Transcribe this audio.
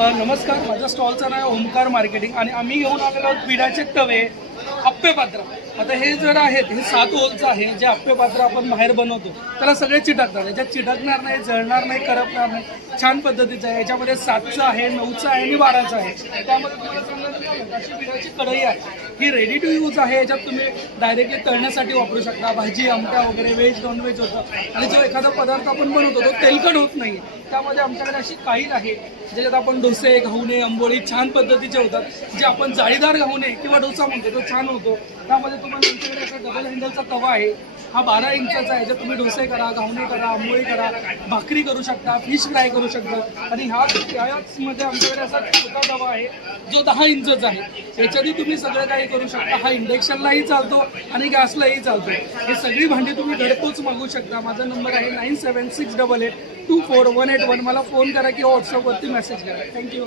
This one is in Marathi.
नमस्कार माझ्या स्टॉलचं नाव आहे ओमकार मार्केटिंग आणि आम्ही घेऊन आलेलो आहोत पिठाचे तवे आप्पे पात्र आता हे जर आहेत हे सात ओलचं आहे जे आप्पे पात्र आपण बाहेर बनवतो त्याला सगळे चिटकतात. याच्यात चिटकणार नाही जळणार नाही करपणार नाही. छान पद्धतीचं आहे. याच्यामध्ये सातचं आहे नऊचं आहे आणि बाराचं आहे. त्यामध्ये तुम्हाला सांगायचं अशी पिठाची कढई आहे. ही रेडी टू यूज आहे याच्यात तुम्ही डायरेक्टली तळण्यासाठी वापरू शकता. भाजी आमट्या वगैरे व्हेज नॉनव्हेज होतं. आणि जो एखादा पदार्थ आपण बनवतो तो तेलकट होत नाही. त्यामध्ये आमच्याकडे अशी काईल आहे ज्याच्यात आपण डोसे घावणे आंबोळी छान पद्धतीचे होतात जे आपण जाळीदार घावणे किंवा डोसा म्हणतो तो छान होतो. त्यामध्ये तुम्हाला आमच्याकडे असा डबल हँडलचा तवा आहे. हा बारा इंचाचा आहे ज्यात तुम्ही डोसे करा घावणे करा आंबोळी करा भाकरी करू शकता फिश फ्राय करू शकता. आणि ह्या याचमध्ये आमच्याकडे असा छोटा दवा आहे जो दहा इंचचा आहे. याच्यातही तुम्ही सगळं काही करू शकता. हा इंडक्शनलाही चालतो आणि गॅसलाही चालतो. हे सगळी भांडी तुम्ही घरपोच मागू शकता. माझा नंबर आहे nine seven six double eight two four one eight one. मला फोन करा किंवा व्हॉट्सअपवरती मेसेज करा. थँक्यू